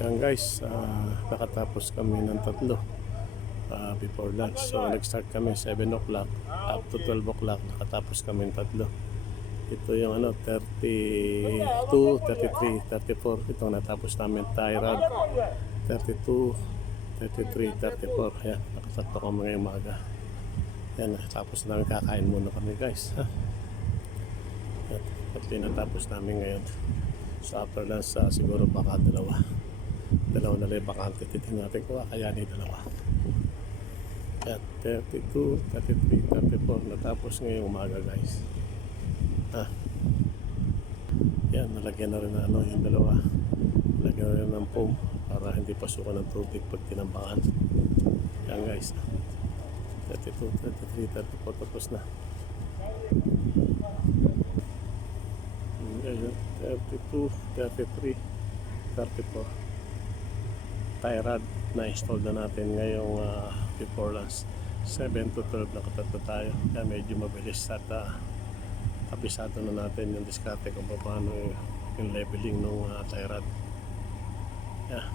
Yan guys, nakatapos kami ng tatlo before lunch. So nag-start kami 7 o'clock up to 12 o'clock. Nakatapos kami ng tatlo. Ito yung 32, 33, 34. Itong natapos namin Tyrod 32, 33, 34. Yan, nakasakto kami ngayong umaga. Yan, nakatapos namin, kakain muna kami guys. Yan, pati natapos namin ngayon. So after lunch, siguro baka dalawa na lang bakante. Titignan natin kung kakayanin dalawa. Yan, 32, 33, 34. Natapos ngayong umaga guys. Yan, nalagyan na rin na yung dalawa. Nalagyan na rin ng foam para hindi pasukan ng tubig pag tinambakan. Yan guys, 32, 33, 34. Tapos na. Yan, 32, 33, 34. Tyrod na install na natin ngayong before lunch. 7 to 12 nakatatlo tayo. Kaya medyo mabilis at kabisado na natin yung diskarte kung paano yung leveling ng Tyrod. Yeah.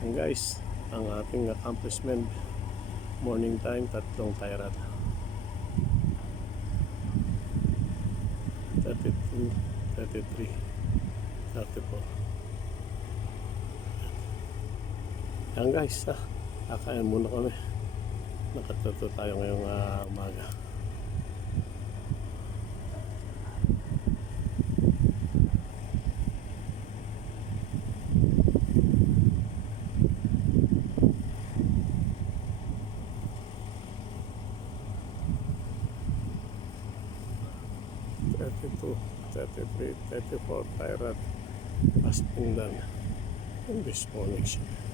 And guys, ang ating accomplishment morning time, tatlong Tyrod. 32, 33, 34. Yan guys, kakain muna kami. Nakatuto tayo ngayong umaga. Two, 33, 34 Tyrod. Pasting lang in this morning shift.